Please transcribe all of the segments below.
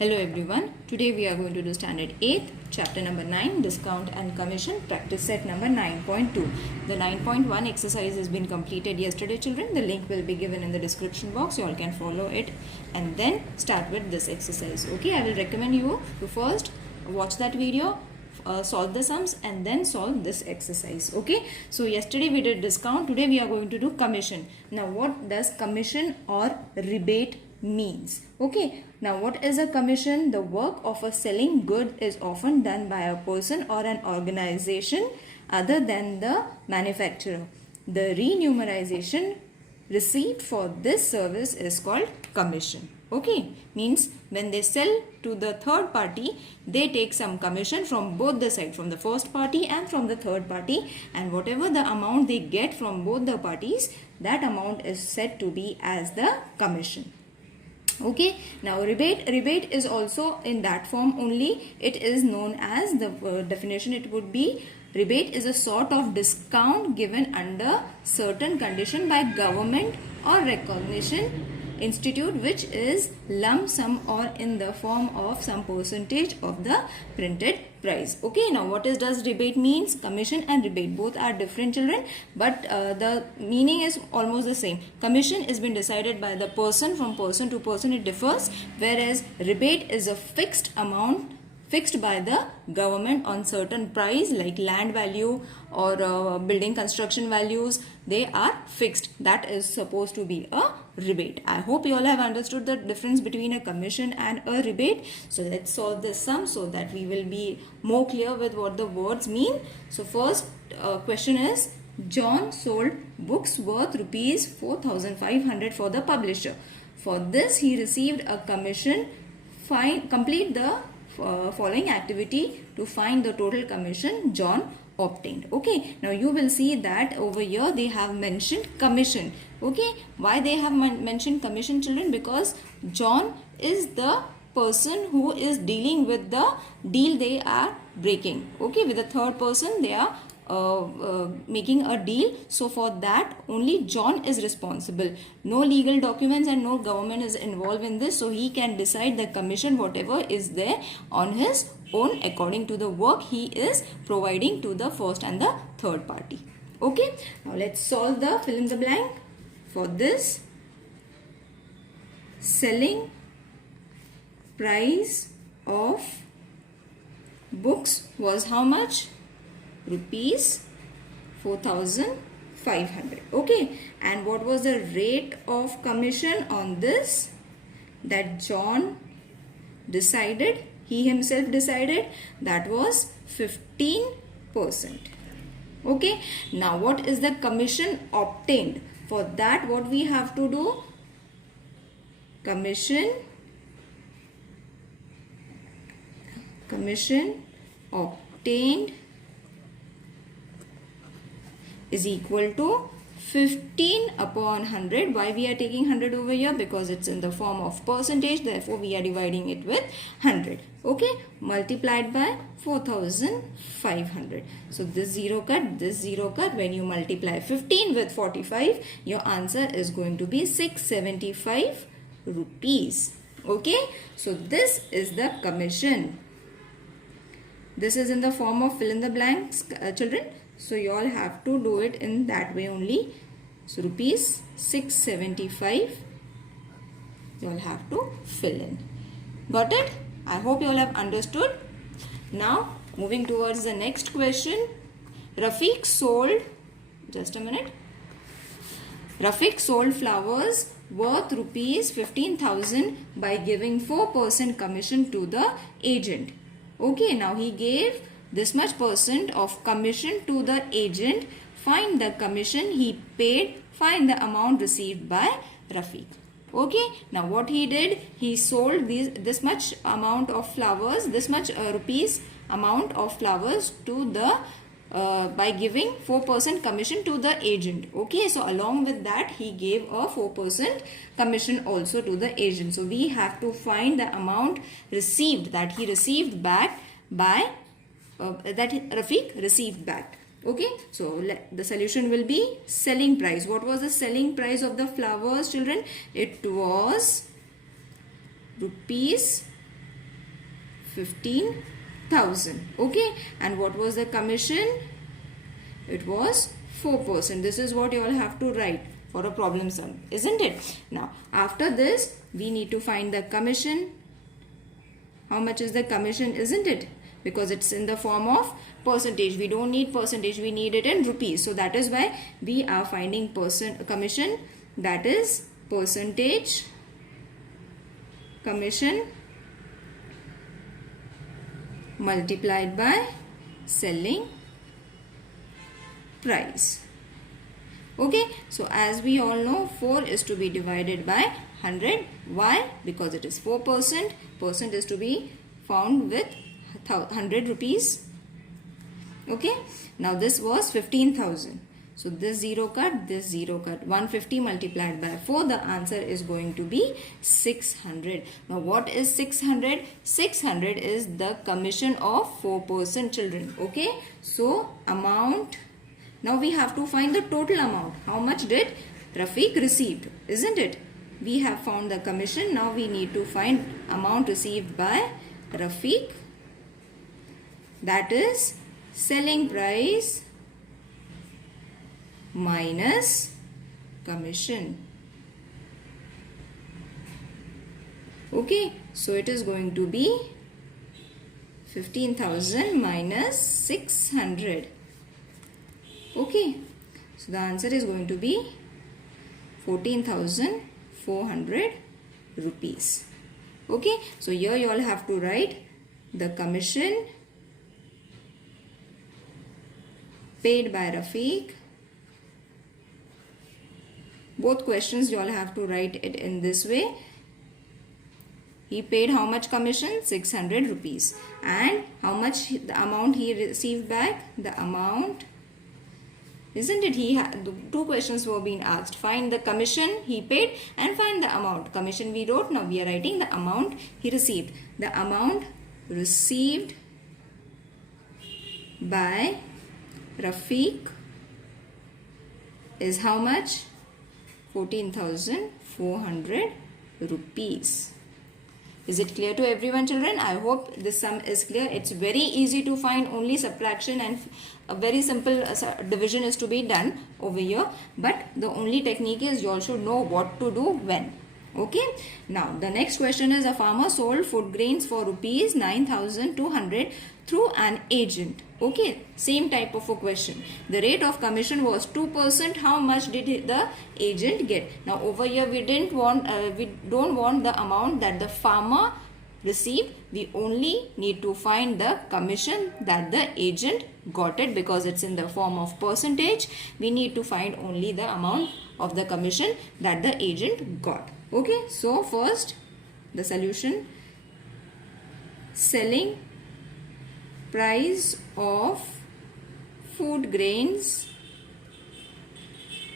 Hello everyone, today we are going to do standard 8th, chapter number 9, discount and commission, practice set number 9.2. The 9.1 exercise has been completed yesterday children. The link will be given in the description box. You all can follow it and then start with this exercise. Okay, I will recommend you to first watch that video, solve the sums and then solve this exercise. Okay, so yesterday we did discount, today we are going to do commission. Now what does commission or rebate means? Okay, now what is a commission? The work of a selling good is often done by a person or an organization other than the manufacturer. The remuneration received for this service is called commission. Okay, means when they sell to the third party, they take some commission from both the sides, from the first party and from the third party, and whatever the amount they get from both the parties, that amount is said to be as the commission. Okay, now rebate is also in that form only. It is known as, the definition it would be, rebate is a sort of discount given under certain condition by government or recognition institute, which is lump sum or in the form of some percentage of the printed price. Okay, now what does rebate means? Commission and rebate both are different children, but the meaning is almost the same. Commission is been decided by the person, from person to person it differs, whereas rebate is a fixed amount fixed by the government on certain price like land value or building construction values. They are fixed. That is supposed to be a rebate. I hope you all have understood the difference between a commission and a rebate. So let's solve this sum so that we will be more clear with what the words mean. So first question is, John sold books worth rupees 4,500 for the publisher. For this he received a commission. Complete the following activity to find the total commission John obtained. Okay, now you will see that over here they have mentioned commission. Okay, why they have mentioned commission children? Because John is the person who is dealing with the deal they are breaking. Okay, with the third person they are making a deal. So for that only John is responsible. No legal documents and no government is involved in this. So he can decide the commission whatever is there on his own according to the work he is providing to the first and the third party. Okay, now let's solve the fill in the blank. For this, selling price of books was how much? Rupees 4,500. Okay, and what was the rate of commission on this? That John decided, he himself decided, that was 15%. Okay, now what is the commission obtained? For that what we have to do? Commission obtained is equal to 15 upon 100. Why we are taking 100 over here? Because it's in the form of percentage, therefore we are dividing it with 100. Okay, multiplied by 4,500. So this zero cut, when you multiply 15 with 45, your answer is going to be 675 rupees. Okay, so this is the commission. This is in the form of fill in the blanks children. So you all have to do it in that way only. So rupees 675 you all have to fill in. Got it? I hope you all have understood. Now moving towards the next question. Rafiq sold, just a minute. Rafiq sold flowers worth rupees 15,000 by giving 4% commission to the agent. Okay, now he gave this much percent of commission to the agent. Find the commission he paid. Find the amount received by Rafiq. Okay, now what he did, he sold this much amount of flowers, this much rupees amount of flowers to the by giving 4% commission to the agent. Okay, so along with that he gave a 4% commission also to the agent. So we have to find the amount received, that he received back by that Rafiq received back. Okay, so the solution will be selling price. What was the selling price of the flowers children? It was rupees 15,000. Okay, and what was the commission? It was 4%. This is what you all have to write for a problem sum, isn't it? Now, after this, we need to find the commission. How much is the commission, isn't it? Because it's in the form of percentage. We don't need percentage, we need it in rupees. So that is why we are finding commission, that is percentage commission multiplied by selling price. Okay, so as we all know, 4 is to be divided by 100. Why? Because it is 4%. Percent is to be found with 100 rupees. Okay, now this was 15,000. So this 0 cut, this 0 cut. 150 multiplied by 4, the answer is going to be 600. Now what is 600? 600 is the commission of 4% children. Okay, so amount. Now we have to find the total amount. How much did Rafiq received, isn't it? We have found the commission. Now we need to find amount received by Rafiq. That is selling price minus commission. Okay, so it is going to be 15,000 minus 600. Okay, so the answer is going to be 14,400 rupees. Okay, so here you all have to write the commission paid by Rafiq. Both questions you all have to write it in this way. He paid how much commission? 600 rupees. And how much the amount he received back? The amount, isn't it? Two questions were being asked. Find the commission he paid and find the amount. Commission we wrote. Now we are writing the amount he received. The amount received by Rafiq is how much? 14,400 rupees. Is it clear to everyone, children? I hope this sum is clear. It's very easy to find. Only subtraction and a very simple division is to be done over here. But the only technique is you all should know what to do when. Okay. Now the next question is, a farmer sold food grains for rupees 9,200 through an agent. Okay, same type of a question. The rate of commission was 2%. How much did the agent get? Now over here we don't want the amount that the farmer received. We only need to find the commission that the agent got it, because it's in the form of percentage. We need to find only the amount of the commission that the agent got. Okay, so first the solution: selling price of food grains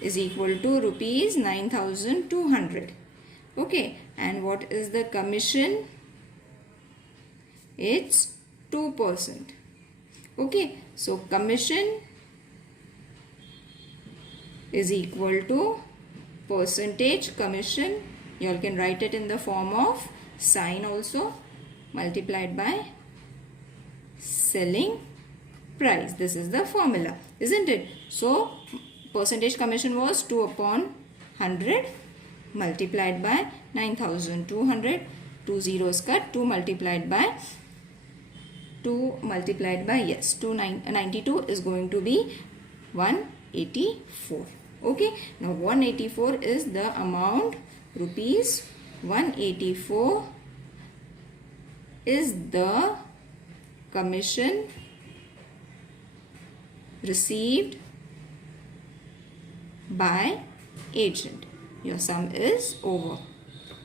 is equal to rupees 9,200. Okay, and what is the commission? It's 2%. Okay, so commission is equal to percentage commission. You all can write it in the form of sign also, multiplied by selling price. This is the formula, isn't it? So percentage commission was 2 upon 100 multiplied by 9,200. 2 zeros cut. 2 multiplied by 292 is going to be 184. Okay, now 184 is the amount. Rupees 184 is the commission received by agent. Your sum is over.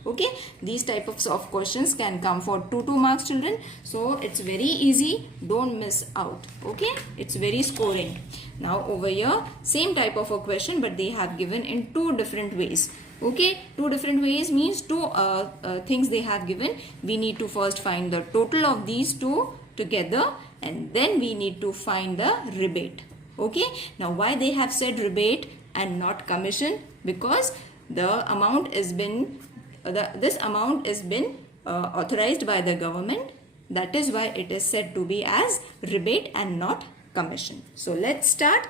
Okay, these type of questions can come for 2 marks, children. So it's very easy, don't miss out. Okay, it's very scoring. Now over here, same type of a question, but they have given in 2 different ways. Okay, 2 different ways means 2 things they have given. We need to first find the total of these 2 together, and then we need to find the rebate. Okay, now why they have said rebate and not commission? Because the amount has been this amount has been authorized by the government, That is why it is said to be as rebate and not commission. So let's start.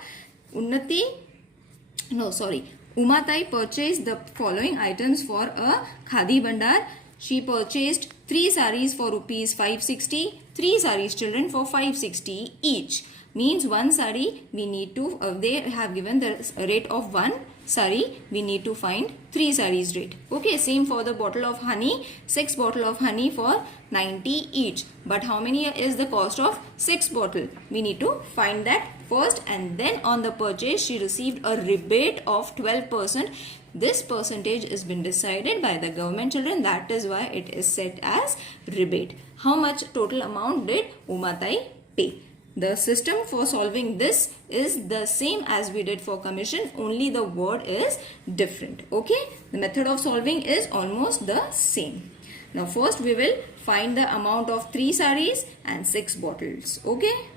Umatai purchased the following items for a Khadi Bandar. She purchased 3 saris for rupees 560, 3 saris children for 560 each. Means one sari we need to, they have given the rate of 1 sari, we need to find 3 saris rate. Okay, same for the bottle of honey, 6 bottle of honey for 90 each. But how many is the cost of 6 bottle? We need to find that first, and then on the purchase she received a rebate of 12%. This percentage has been decided by the government, children. That is why it is set as rebate. How much total amount did Umatai pay? The system for solving this is the same as we did for commission, only the word is different. Okay, the method of solving is almost the same. Now first we will find the amount of 3 saris and 6 bottles. Okay,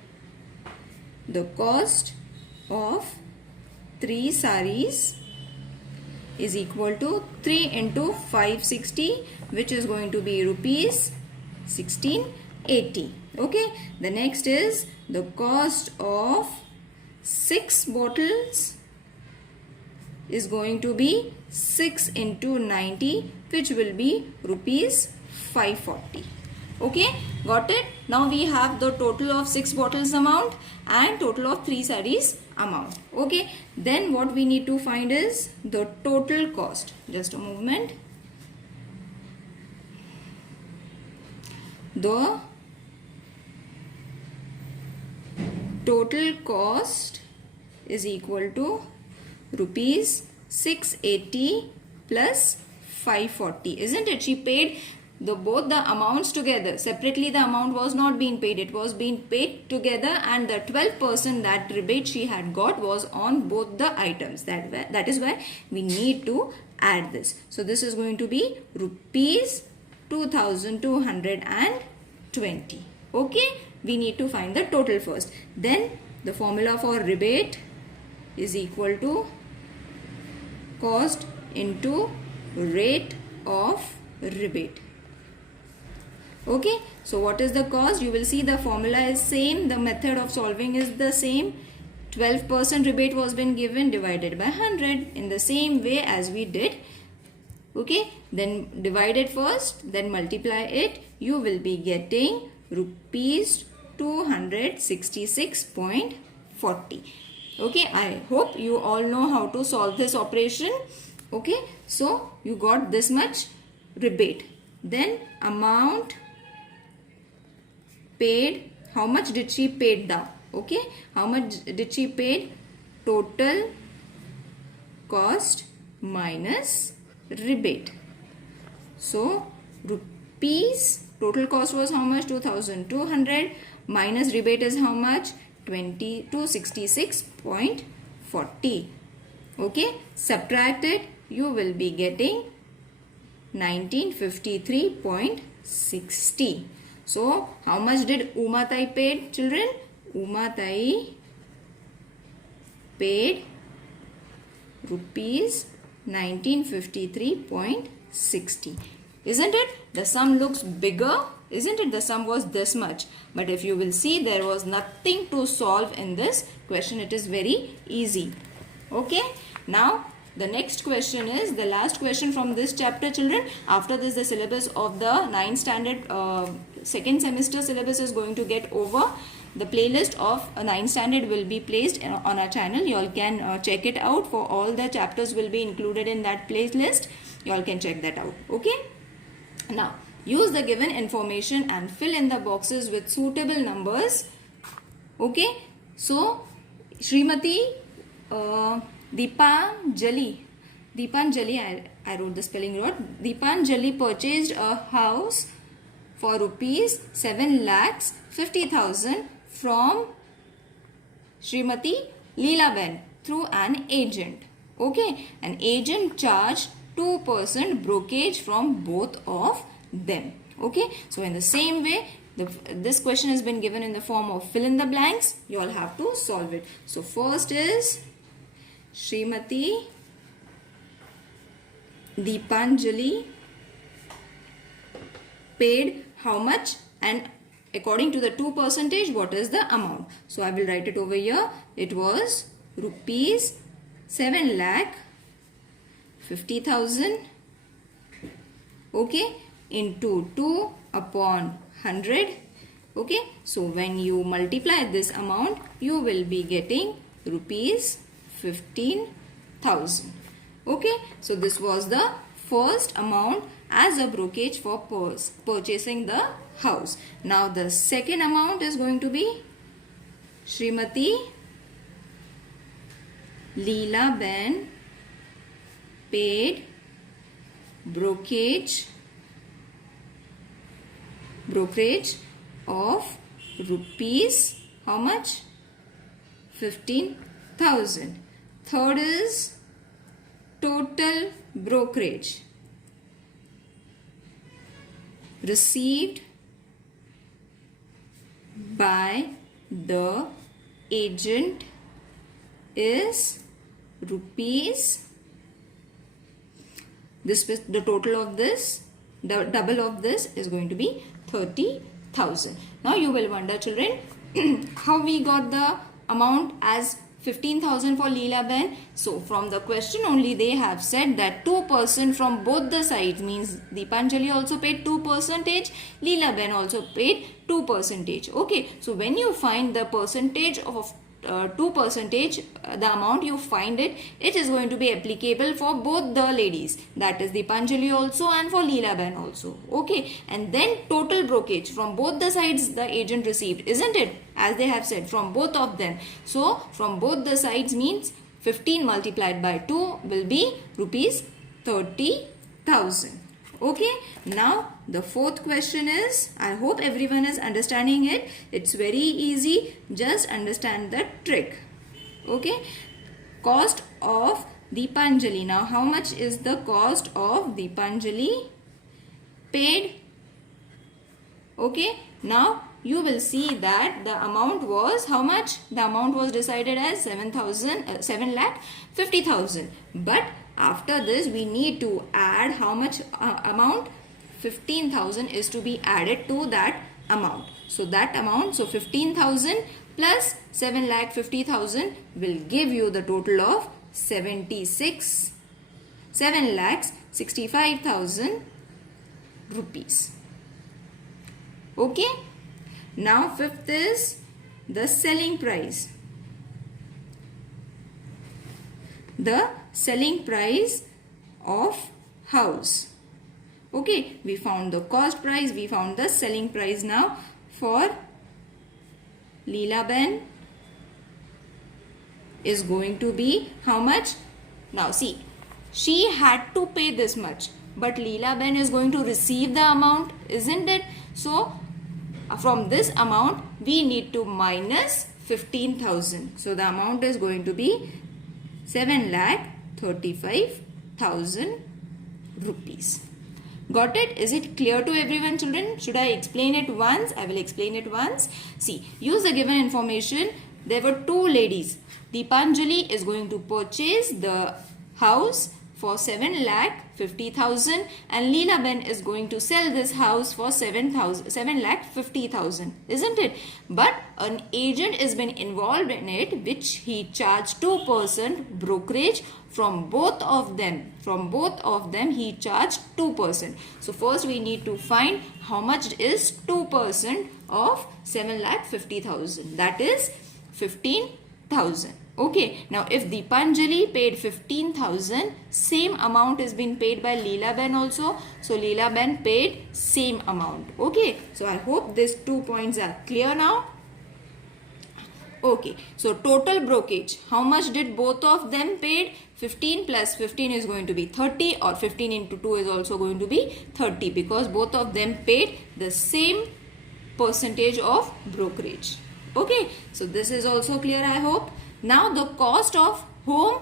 the cost of 3 saris is equal to 3 into 560, which is going to be rupees 1680. Okay, the next is the cost of 6 bottles is going to be 6 into 90, which will be rupees 540. Okay, got it? Now we have the total of 6 bottles amount and total of 3 saris amount. Okay, then what we need to find is the total cost. Just a moment. The total cost is equal to rupees 680 plus 540, isn't it? She paid both the amounts together. Separately the amount was not being paid, it was being paid together, and the 12% that rebate she had got was on both the items. That is why we need to add this. So this is going to be rupees 2220. Okay, we need to find the total first. Then the formula for rebate is equal to cost into rate of rebate. Okay, so what is the cost? You will see the formula is same, the method of solving is the same. 12% rebate was been given, divided by 100 in the same way as we did. Okay, then divide it first, then multiply it. You will be getting rupees 266.40. Okay, I hope you all know how to solve this operation. Okay, so you got this much rebate. Then amount paid, how much did she paid down? Okay, how much did she paid? Total cost minus rebate. So rupees, total cost was how much? 2200 minus rebate is how much? 266.40. Okay, subtract it, you will be getting 1953.60. So how much did Umatai paid, children? Umatai paid rupees 1953.60. Isn't it? The sum looks bigger, isn't it? The sum was this much. But if you will see, there was nothing to solve in this question. It is very easy. Okay. Now the next question is the last question from this chapter, children. After this, the syllabus of the 9th standard second semester syllabus is going to get over. The playlist of a 9th standard will be placed on our channel. You all can check it out. For all the chapters will be included in that playlist. You all can check that out. Okay. Now use the given information and fill in the boxes with suitable numbers. Okay. So Srimati Deepanjali, I wrote the spelling wrong. Deepanjali purchased a house for rupees 7,50,000 from Srimati Leelaben through an agent. Okay, an agent charged 2% brokerage from both of them. Okay, so in the same way, this question has been given in the form of fill in the blanks. You all have to solve it. So first is Srimati Deepanjali paid how much, and according to the 2%, what is the amount? So I will write it over here. It was rupees 7,50,000, okay, into 2 upon 100. Okay, so when you multiply this amount, you will be getting rupees 15,000. Okay, so this was the first amount as a brokerage for purchasing the house. Now the second amount is going to be Srimati Leela Ben paid brokerage of rupees, how much? 15,000. Third is total brokerage received by the agent is rupees, this is the total of this, the double of this is going to be 30,000. Now you will wonder, children, how we got the amount as 15,000 for Leela Ben. So from the question only they have said that 2% from both the sides, means Deepanjali also paid 2%, Leela Ben also paid 2%. Okay, so when you find the percentage of 2%, the amount you find it is going to be applicable for both the ladies, that is Deepanjali also and for Leela Ben also. Okay, and then total brokerage from both the sides the agent received, isn't it? As they have said, from both of them. So from both the sides means 15 multiplied by 2 will be rupees 30,000. Okay, now the fourth question is, I hope everyone is understanding it. It's very easy, just understand the trick. Okay, cost of Deepanjali. Now how much is the cost of Deepanjali paid? Okay, now you will see that the amount was how much? The amount was decided as 7,50,000. But after this we need to add how much amount? 15,000 is to be added to that amount. So that amount, so 15,000 plus 7,50,000 will give you the total of 7,65,000 rupees. Okay. Now fifth is the selling price. The selling price of house. Okay, we found the cost price, we found the selling price. Now for Leela Ben is going to be how much? Now see, she had to pay this much, but Leela Ben is going to receive the amount, isn't it? So from this amount we need to minus 15,000. So the amount is going to be 7,35,000 rupees. Got it? Is it clear to everyone, children? Should I explain it once? I will explain it once. See, use the given information. There were two ladies. Deepanjali is going to purchase the house for 7,50,000 and Leela Ben is going to sell this house for 7,50,000, isn't it? But an agent has been involved in it, which he charged 2% brokerage from both of them. From both of them he charged 2%. So first we need to find how much is 2% of 7,50,000. That is 15,000. Okay, now if Deepanjali paid 15,000, same amount is being paid by Leela Ben also. So Leela Ben paid same amount. Okay, so I hope these 2 points are clear now. Okay, so total brokerage, how much did both of them paid? 15 plus 15 is going to be 30, or 15 into 2 is also going to be 30, because both of them paid the same percentage of brokerage. Okay, so this is also clear, I hope. Now the cost of home,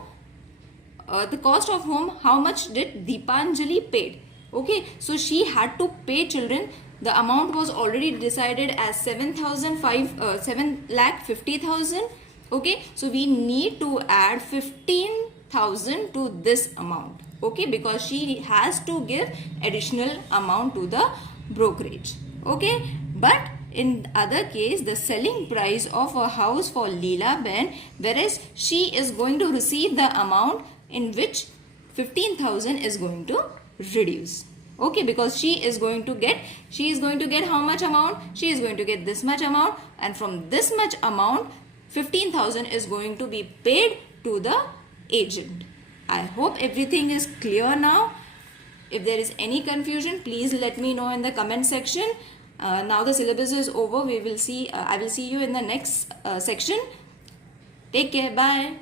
how much did Deepanjali paid? Okay, so she had to pay, children. The amount was already decided as 7,50,000. Okay, so we need to add 15,000 to this amount. Okay, because she has to give additional amount to the brokerage. Okay, but in other case the selling price of a house for Leela Ben, whereas she is going to receive the amount in which 15,000 is going to reduce. Okay, because she is going to get how much amount? She is going to get this much amount, and from this much amount 15,000 is going to be paid to the agent. I hope everything is clear now. If there is any confusion, please let me know in the comment section. Now the syllabus is over. I will see you in the next section. Take care. Bye.